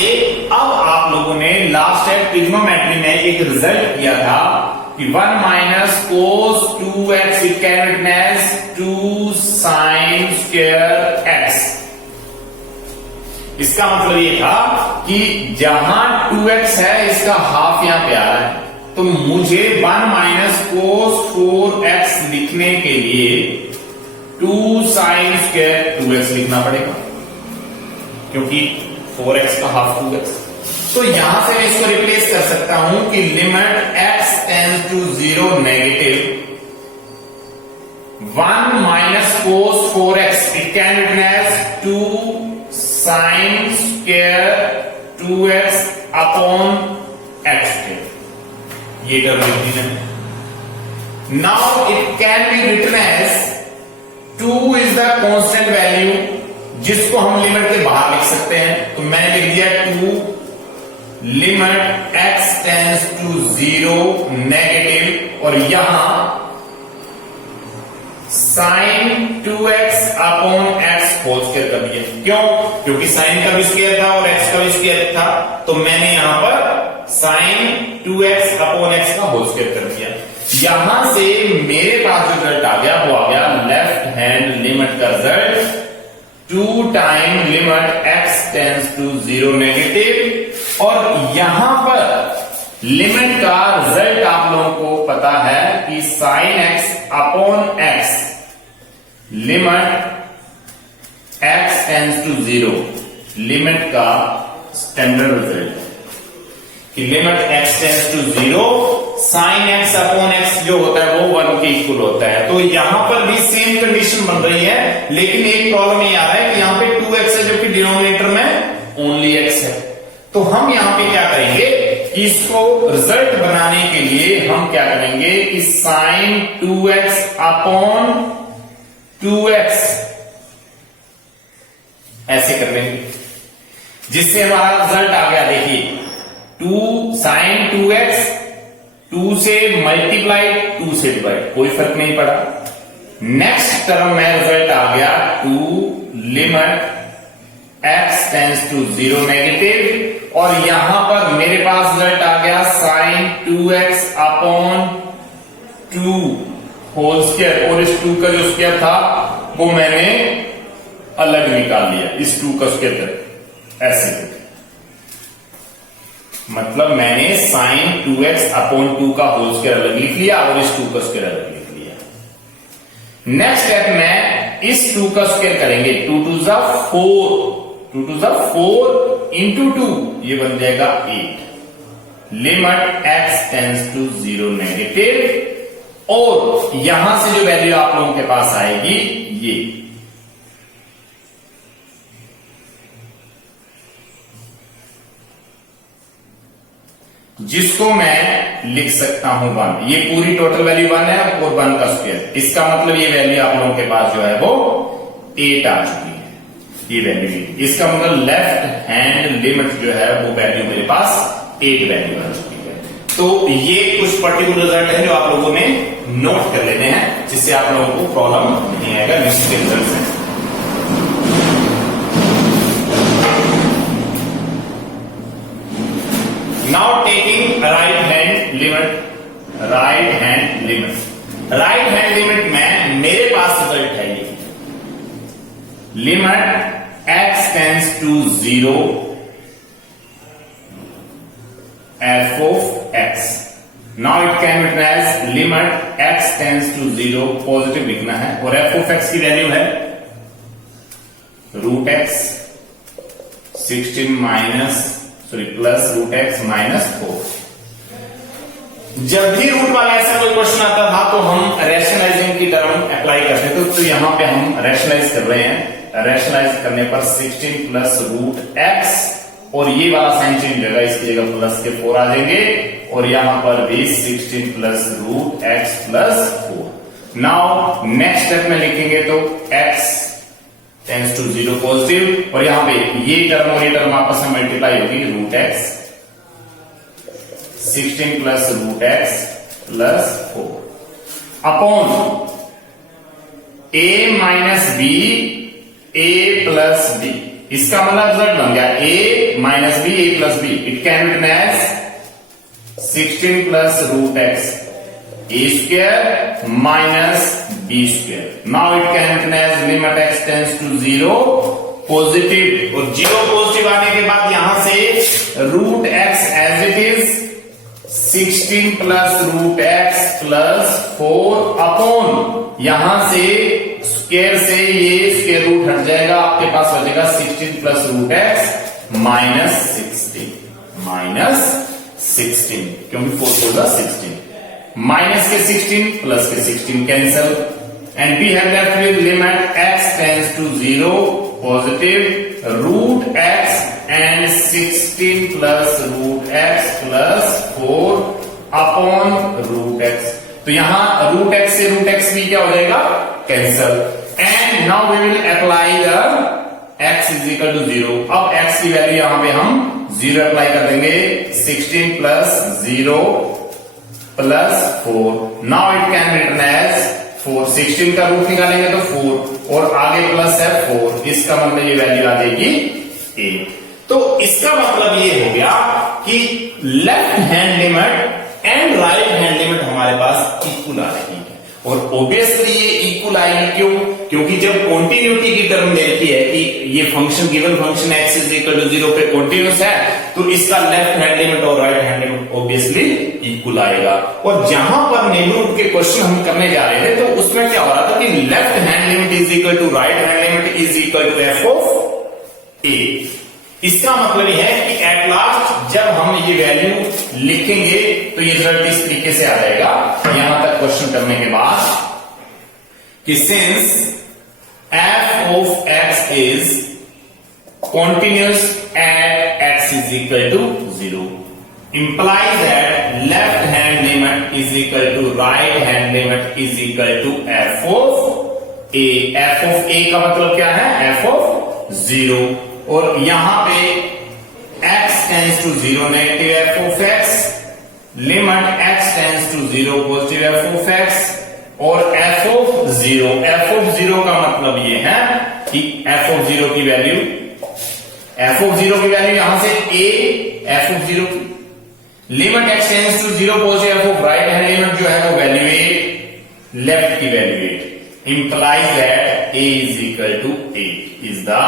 अब आप लोगों ने लास्ट टाइम ट्रिग्नोमेट्री में एक रिजल्ट किया था कि 1 minus cos 2x it can written as 2 sin square x। इसका मतलब ये था कि जहां 2x है इसका हाफ यहां पे आ रहा है, तो मुझे 1 माइनस cos 4x लिखने के लिए 2 sin स्क्वायर 2x लिखना पड़ेगा, क्योंकि 4x का हाफ 2x। तो यहां से मैं इसको रिप्लेस कर सकता हूं कि limit x tends to 0 negative 1 minus cos 4x it can written as 2 sin square 2x upon x। ये टर्म लिख दीजिए। Now it can be written as 2 is the constant value, जिसको हम लिमिट के बाहर लिख सकते हैं, तो मैंने लिख दिया 2 limit x tends to 0 negative, और यहां sin 2x upon x whole square कर दिया। क्यों? क्योंकि sin का भी स्क्वायर था और x का भी स्क्वायर था, तो मैंने यहां पर sin 2x अपॉन x का होल स्क्वायर कर दिया। यहां से मेरे पास जो रिजल्ट आ गया वो आ गया लेफ्ट हैंड लिमिट का result 2 time limit x tends to 0 negative, और यहां पर लिमिट का रिजल्ट आप लोगों को पता है कि sin x upon x, limit x tends to 0, limit का स्टैंडर्ड रिजल्ट कि limit x tends to 0 sin x upon x जो होता है वो 1 के इक्वल होता है। तो यहां पर भी सेम कंडीशन बन रही है, लेकिन एक प्रॉब्लम ये आ रहा है कि यहां पे 2x है जबकि डिनोमिनेटर में ओनली x है। तो हम यहां पे क्या करेंगे, इसको रिजल्ट बनाने के लिए हम क्या करेंगे कि sin 2x अपॉन 2x ऐसे कर लेंगे, जिससे हमारा रिजल्ट आ गया। देखिए 2 sin 2x, 2 से मल्टीप्लाई 2 से डिवाइड, कोई फर्क नहीं पड़ा। नेक्स्ट टर्म में रिजल्ट आ गया 2 limit x tends to 0 negative, और यहां पर मेरे पास रिजल्ट आ गया sin 2x upon 2 whole square, और इस 2 का जो स्क्वायर था वो मैंने अलग निकाल लिया, इस 2 का स्क्वायर ऐसे, मतलब मैंने sin 2x अपॉन 2 का होल स्क्वायर अलग लिख लिया और इस 2 का स्क्वायर अलग लिख लिया। नेक्स्ट स्टेप में इस 2 का स्क्वायर करेंगे, 2 2 जा 4, 2 2 जा 4 इंटू 2, ये बन जाएगा 8। Limit x tends to 0 negative, और यहां से जो वैल्यू आप लोगों के पास आएगी ये, जिसको मैं लिख सकता हूं 1। ये पूरी टोटल वैल्यू 1 है और 1 का स्क्वायर, इसका मतलब ये वैल्यू आप लोगों के पास जो है वो 8 आ चुकी है, ये वैल्यू। इसका मतलब लेफ्ट हैंड लिमिट जो है वो वैल्यू मेरे पास 8 वैल्यू आ चुकी है। तो ये कुछ पर्टिकुलर रिजल्ट है जो आप लोगों ने नोट कर लेने हैं, जिससे आप लोगों को प्रॉब्लम नहीं आएगा नीचे के रिजल्ट से। Now taking right hand limit. Right hand limit में मेरे पास रिजल्ट है ये, limit x tends to 0 f of x. Now it can be written as limit x tends to 0, positive लिखना है, और f of x की वैल्यू है √x 16 प्लस √x -4। जब भी रूट वाला ऐसा कोई क्वेश्चन आता था तो हम रैशनलाइजिंग की टर्म अप्लाई करते थे, तो यहां पे हम रैशनलाइज कर रहे हैं। रैशनलाइज करने पर 16 प्लस √x, और ये वाला साइन चेंज होगा, इसकी जगह प्लस के 4 आ जाएंगे, और यहां पर भी 16 plus √x plus 4। Now next step में लिखेंगे तो x टेंड्स टू 0 पॉजिटिव, और यहां पे ये टर्म और ये टर्म आपस में मल्टीप्लाई होगी, √x 16 plus √x plus 4 upon a minus b a plus b। इसका मतलब रिजल्ट बन गया a minus b a plus b। It can be written as 16 plus √x a square minus b square. Now it can be written as limit x tends to 0 positive, और 0 positive आने के बाद यहां से √x as it is 16 plus √x plus 4 upon यहां से square से ये स्क्वायर रूट हट जाएगा, आपके पास बचेगा 16 प्लस √x -16, क्योंकि 4 4 16, माइनस के 16 प्लस के 16 cancel, and we have left with limit x tends to 0 positive √x and 16 plus √x plus 4 upon √x। तो यहां √x से √x भी क्या हो जाएगा, cancel, and now we will apply the x is equal to 0। अब x की value यहां पे हम 0 अप्लाई कर देंगे, 16 plus 0 plus 4। Now it can written as 4, 16 का रूट निकालेंगे तो 4, और आगे प्लस है 4, इसका मतलब ये वैल्यू आ जाएगी 8। तो इसका मतलब ये हो गया कि left hand limit and right hand limit हमारे पास इक्वल आ रही है, और ऑब्वियसली ये इक्वल आएगी क्यों, क्योंकि जब कॉन्टिन्यूटी की टर्म दे रखी है कि ये function given function x is equal to 0 पे कॉन्टिन्यूस है, तो इसका लेफ्ट हैंड लिमिट और right hand limit obviously equal आएगा। और जहां पर नेबरहुड के क्वेश्चन हम करने जा रहे थे, तो उसमें क्या हो रहा था कि left hand limit is equal to right hand limit is equal to f of a। इसका मतलब यह है कि एट लास्ट जब हम ये वैल्यू लिखेंगे तो ये रिजल्ट इस तरीके से आ जाएगा, यहां तक क्वेश्चन करने के बाद, कि since f of x is continuous at x is equal to 0 implies that left hand limit is equal to right hand limit is equal to f of a। f of a का मतलब क्या है, f of 0, और यहां पे x tends to 0 negative f of x, limit x tends to 0 positive f of x, और f of 0 का मतलब ये है कि f of 0 की वैल्यू यहां से a f of 0 की limit x tends to 0 positive f of right hand limit जो है वो वैल्यू 8, लेफ्ट की value 8, implies that a is equal to 8 is the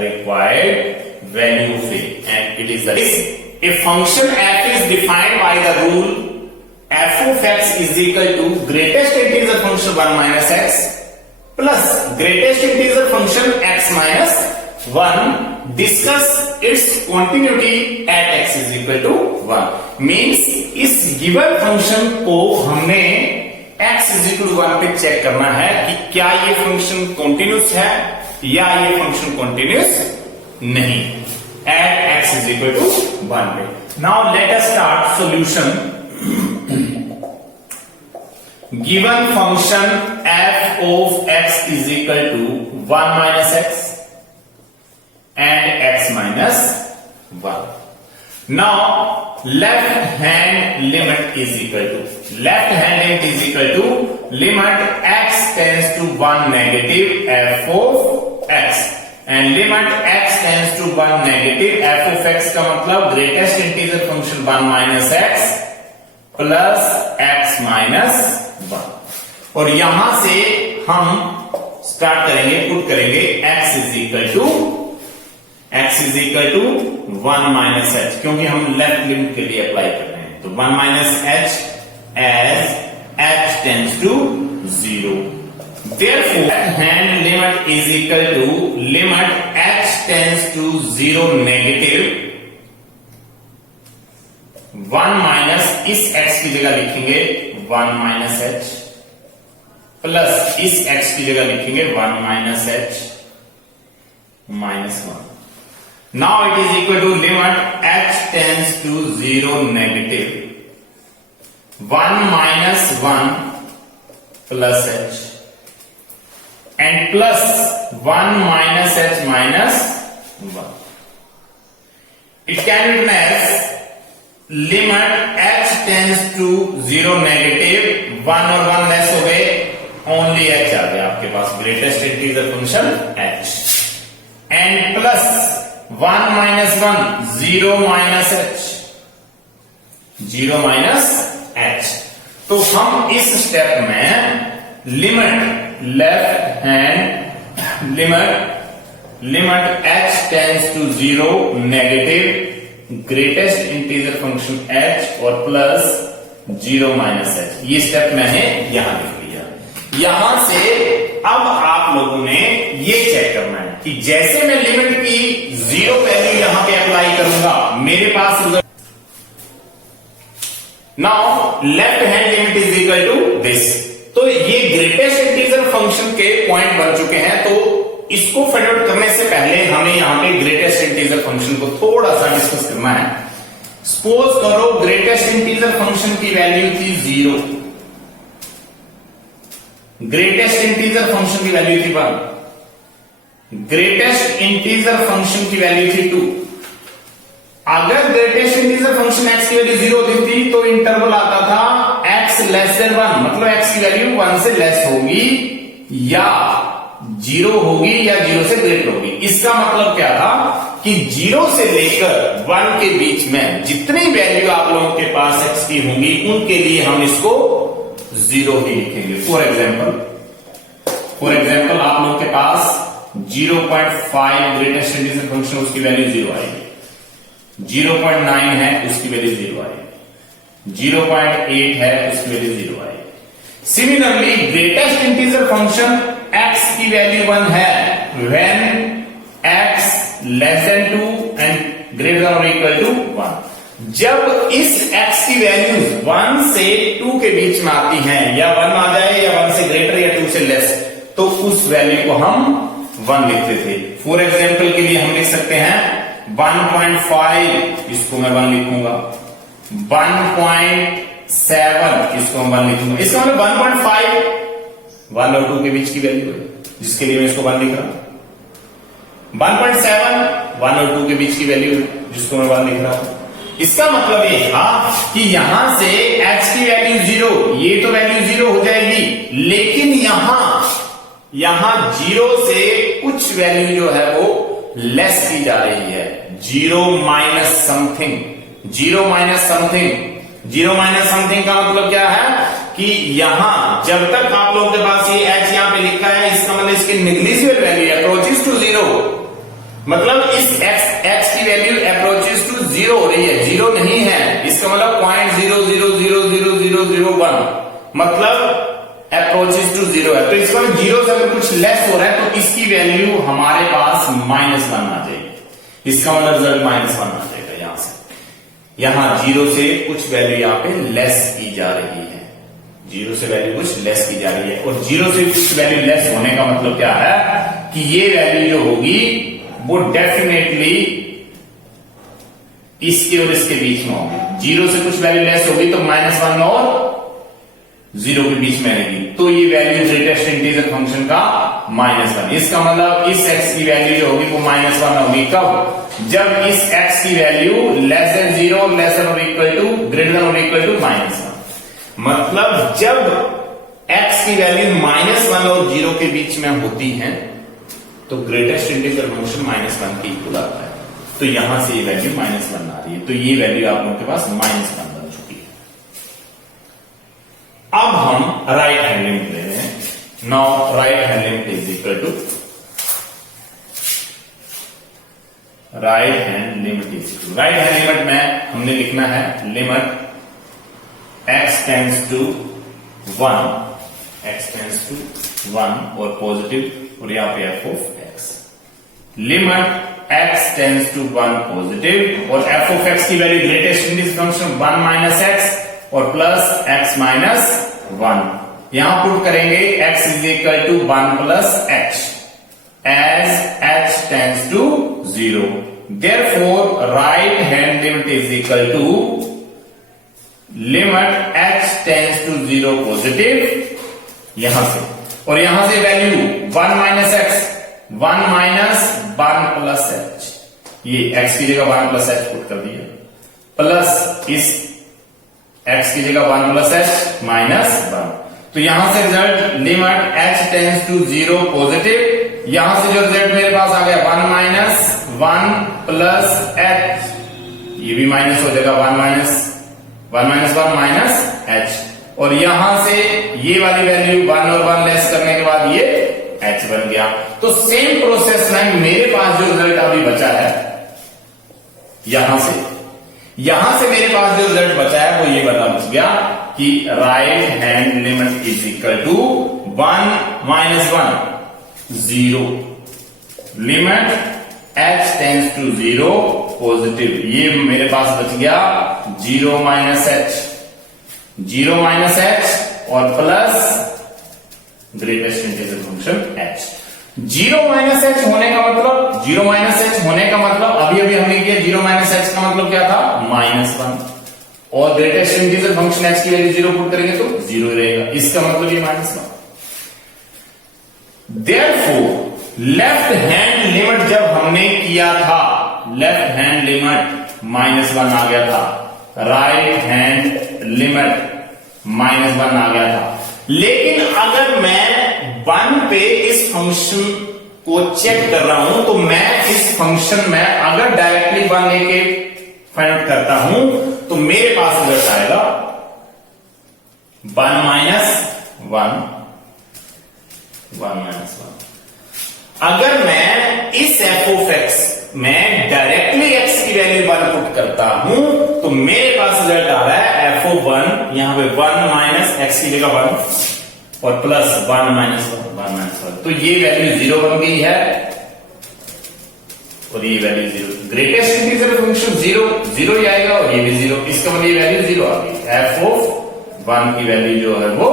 required value of a, and it is the if function f is defined by the rule f of x is equal to greatest integer function 1 minus x plus greatest integer function x minus 1, discuss its continuity at x is equal to 1। Means इस given function को हमने x is equal to 1 पे check करना है कि क्या ये function continuous है या ये फंक्शन कॉन्टिन्यूस नहीं, at x is equal to 1 पे। Now let us start solution. Given function f of x is equal to 1 minus x and x minus 1। Now left hand limit is equal to limit x tends to 1 negative f of x and limit x tends to 1 negative f of x का मतलब greatest integer function 1 minus x plus x minus 1 और यहां से हम start करेंगे put करेंगे x is equal to 1 minus h क्योंकि हम लेफ्ट लिमिट के लिए अप्लाई कर रहे हैं तो 1 minus h as h tends to 0. Therefore, left hand limit is equal to limit h tends to 0 negative 1 minus इस x की जगह लिखेंगे 1 माइनस h प्लस इस x की जगह लिखेंगे 1 minus h minus 1. Now it is equal to limit h tends to 0 negative 1 minus 1 plus h and plus 1 minus h minus 1. It can be written as limit h tends to 0 negative 1 और 1 less हो गए only h आ गया आपके पास greatest integer function h and plus 1 minus 1 0 minus h 0 minus h. तो हम इस स्टेप में limit left hand limit h tends to 0 negative greatest integer function h और प्लस 0 माइनस h ये स्टेप मैंने यहां लिख लिया. यहां से अब आप लोगों ने ये चेक करना है कि जैसे मैं लिमिट की 0 वैल्यू यहां पे अप्लाई करूंगा मेरे पास now left hand limit is equal to this. तो ये ग्रेटेस्ट इंटीजर फंक्शन के पॉइंट बन चुके हैं तो इसको फाइंड आउट करने से पहले हमें यहां पे ग्रेटेस्ट इंटीजर फंक्शन को थोड़ा सा डिस्कस करना है. सपोज करो ग्रेटेस्ट इंटीजर फंक्शन की वैल्यू थी 0 ग्रेटेस्ट इंटीजर फंक्शन की वैल्यू थी 1 ग्रेटेस्ट इंटीजर फंक्शन की वैल्यू थी 2. अगर ग्रेटेस्ट इंटीजर फंक्शन x की वैल्यू 0 होती थी तो इंटरवल आता था x लेस देन 1 मतलब x की वैल्यू 1 से लेस होगी या 0 होगी या 0 से ग्रेटर होगी. इसका मतलब क्या था कि 0 से लेकर 1 के बीच में जितनी वैल्यू आप लोगों के पास x की होंगी उनके लिए हम इसको 0 ही लिखेंगे. फॉर एग्जाम्पल आप लोगों के पास 0.5 ग्रेटेस्ट इंटीजर फंक्शन उसकी वैल्यू 0 आएगी 0.9 है उसकी वैल्यू 0 आएगी 0.8 है उसकी वैल्यू 0 आएगी. Similarly greatest integer function x की वैल्यू 1 है when x less then 2 and greater than और इक्वल टू 1. जब इस x की वैल्यू 1 से 2 के बीच में आती हैं या 1 आ जाए या 1 से ग्रेटर या 2 से लेस तो उस वैल्यू को हम 1 लिखते थे. फॉर एग्जाम्पल के लिए हम लिख सकते हैं 1.5 इसको मैं 1 लिखूंगा 1.7 इसको हम 1 लिखूंगा. इसका मतलब 1.5 1 और 2 के बीच की वैल्यू है जिसके लिए मैं इसको 1 लिख रहा हूं. 1.7 1 और 2 के बीच की वैल्यू है जिसको मैं 1 लिख रहा हूं. इसका मतलब ये था कि यहां से x की वैल्यू 0 ये तो वैल्यू 0 हो जाएगी लेकिन यहां 0 से कुछ वैल्यू जो है वो लेस की जा रही है 0 माइनस समथिंग का मतलब क्या है कि यहां जब तक आप लोगों के पास ये h यहां पे लिखा है इसका मतलब इसकी नेग्लिजिबल वैल्यू अप्रोचेस टू 0 मतलब इस x की वैल्यू अप्रोचेस टू 0 हो रही है 0 नहीं है इसका मतलब 0.000001 मतलब अप्रोचेस टू 0 है. तो इसका 0 से अगर कुछ लेस हो रहा है तो इसकी वैल्यू हमारे पास -1 आ जाएगी. इसका मतलब रिजल्ट -1 आ जाएगा. यहां से यहां 0 से कुछ वैल्यू यहां पे लेस की जा रही है 0 से वैल्यू कुछ लेस की जा रही है और 0 से कुछ वैल्यू लेस होने का मतलब क्या है कि ये वैल्यू जो होगी वो डेफिनेटली इसके और इसके बीच में होगी. 0 से कुछ वैल्यू लेस होगी तो -1 और 0 के बीच में रहेगी. तो ये वैल्यू ग्रेटेस्ट इंटीजर फंक्शन का -1। इसका मतलब इस x की वैल्यू जो होगी वो -1 होगी। कब? जब इस x की value less than 0, less than और इक्वल टू, ग्रेटर देन और इक्वल टू -1। मतलब जब x की वैल्यू -1 और 0 के बीच में होती है तो ग्रेटेस्ट इंटीजर फंक्शन -1 के इक्वल आता है। तो यहां से ये वैल्यू -1 आ रही है, तो ये वैल्यू आप लोगों के पास -1 बन चुकी है। अब हम राइट हैंड लिमिट ले रहे हैं। Now right hand limit is equal to, right hand limit में हमने लिखना है लिमिट x टेंड्स टू 1 और पॉजिटिव, और यहां पे f of x। Limit x tends to 1 positive और f ऑफ x की value greatest integer function 1 minus x और प्लस x माइनस 1। यहां पुट करेंगे x is equal to 1 plus h as h tends to 0. Therefore, right hand limit is equal to limit h tends to 0 positive यहां से, और यहां से value 1 minus x, 1 minus 1 plus h, ये x की जगह 1 प्लस h पुट कर दिया, प्लस इस x की जगह 1 प्लस h माइनस 1। तो यहां से result limit h tends to 0 positive, यहां से जो रिजल्ट मेरे पास आ गया 1 माइनस 1 प्लस h, ये भी माइनस हो जाएगा 1 माइनस 1 माइनस h, और यहां से ये वाली वैल्यू 1 और 1 लेस करने के बाद ये h बन गया। तो सेम प्रोसेस में मेरे पास जो रिजल्ट अभी बचा है, यहां से मेरे पास जो रिजल्ट बचा है वो ये बच गया कि right hand limit is equal to 1 minus 1 0, limit h tends to 0 positive, ये मेरे पास बच गया 0 माइनस h और plus greatest integer function h। 0 minus h होने का मतलब अभी हमने किया 0 माइनस h का मतलब क्या था, -1, और ग्रेटेस्ट इंटीजर फंक्शन h की वैल्यू 0 पुट करेंगे तो 0 रहेगा, इसका मतलब ये -1। Therefore, लेफ्ट हैंड लिमिट जब हमने किया था, लेफ्ट हैंड लिमिट -1 आ गया था, राइट हैंड लिमिट -1 आ गया था। लेकिन अगर मैं 1 पे इस फंक्शन को चेक कर रहा हूं तो मैं इस फंक्शन में अगर डायरेक्टली 1 लेके फाइंड आउट करता हूं तो मेरे पास रिजल्ट आएगा 1 माइनस 1। अगर मैं इस f ऑफ x में डायरेक्टली x की वैल्यू 1 पुट करता हूं तो मेरे पास रिजल्ट आ रहा है f ऑफ 1, यहां पे 1 माइनस x की जगह 1 और प्लस 1 माइनस 1, तो ये वैल्यू 0 बन गई है और ये वैल्यू 0। ग्रेटेस्ट इंटीजर फंक्शन 0 ही आएगा और ये भी 0, इसका मतलब ये वैल्यू 0 आ गई। f ऑफ 1 की वैल्यू जो है वो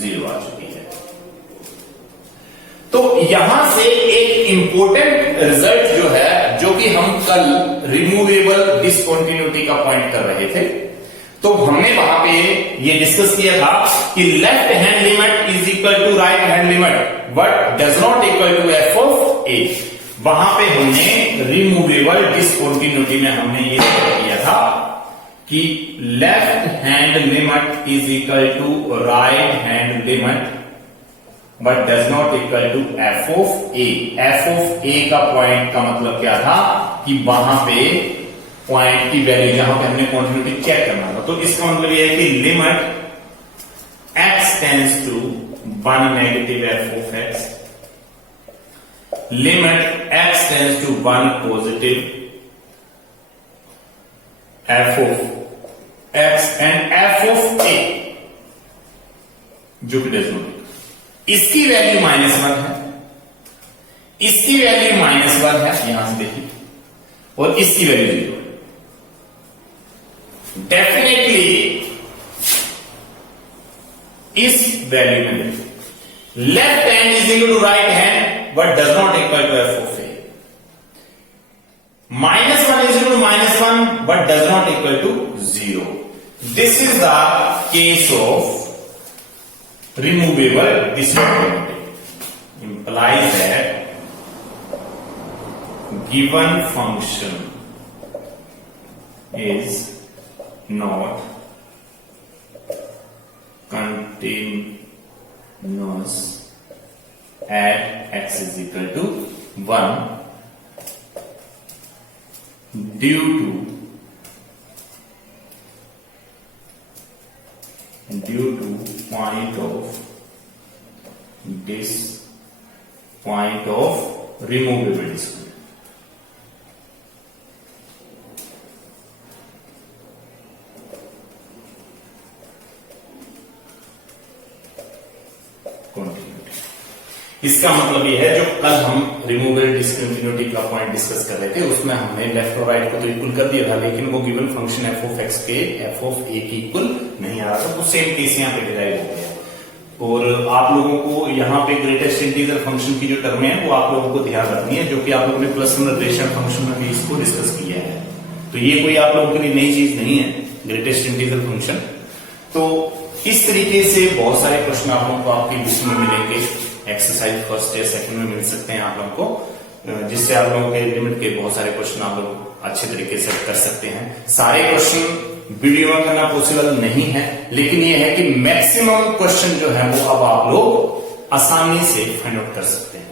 0 आ चुकी है। तो यहां से एक इंपॉर्टेंट रिजल्ट जो है, जो कि हम कल रिमूवेबल डिसकंटिन्यूटी का पॉइंट कर रहे थे, तो हमने वहां पे ये डिस्कस किया था कि left hand limit is equal to right hand limit but does not equal to f of a। वहां पे हमने रिमूवेबल डिसकंटिन्यूटी में हमने ये किया था कि left hand limit is equal to right hand limit but does not equal to f of a। f of a का पॉइंट का मतलब क्या था कि वहां पे पॉइंट की वैल्यू जहां पे हमने कंटिन्यूटी चेक करना था, तो इसका मतलब यह है कि limit x tends to 1 negative f of x, limit x tends to 1 positive f of x and f of a जो कि डज नॉट, इसकी वैल्यू -1 है, इसकी वैल्यू -1 है, यहां से देखिए, और इसकी वैल्यू 0 है। डेफिनेटली इस वैल्यू में देखिए left hand is equal to right hand but does not equal to f of a। -1 is equal to -1 but does not equal to 0। This is the case of removable discontinuity. implies that given function is not continuous at x is equal to 1 due to point of removability. इसका मतलब ये है, जो कल हम removable discontinuity का point discuss कर रहे थे उसमें हमने लेफ्ट और राइट को तो इक्वल कर दिया था, लेकिन वो given function F of x के एफ ऑफ ए की इक्वल नहीं आ रहा था, तो सेम केस यहाँ पे डिराइव हो गया। और आप लोगों को यहाँ पे ग्रेटेस्ट इंटीजर फंक्शन की जो टर्म है वो आप लोगों को ध्यान रखनी है, जो कि आप लोगों ने प्लस रेशन फंक्शन में भी इसको डिस्कस किया है। तो ये कोई आप लोगों के लिए नई चीज नहीं है ग्रेटेस्ट इंटीजर फंक्शन। तो इस तरीके से बहुत सारे प्रश्न आप लोगों को आपके बुक में मिलेंगे, एक्सरसाइज फर्स्ट या सेकंड में मिल सकते हैं आप लोगों को, जिससे आप लोगों के लिमिट के बहुत सारे क्वेश्चन आप लोग अच्छे तरीके से कर सकते हैं। सारे क्वेश्चन वीडियो में करना पॉसिबल नहीं है, लेकिन यह है कि मैक्सिमम क्वेश्चन जो है वो अब आप लोग आसानी से फाइंड आउट कर सकते हैं।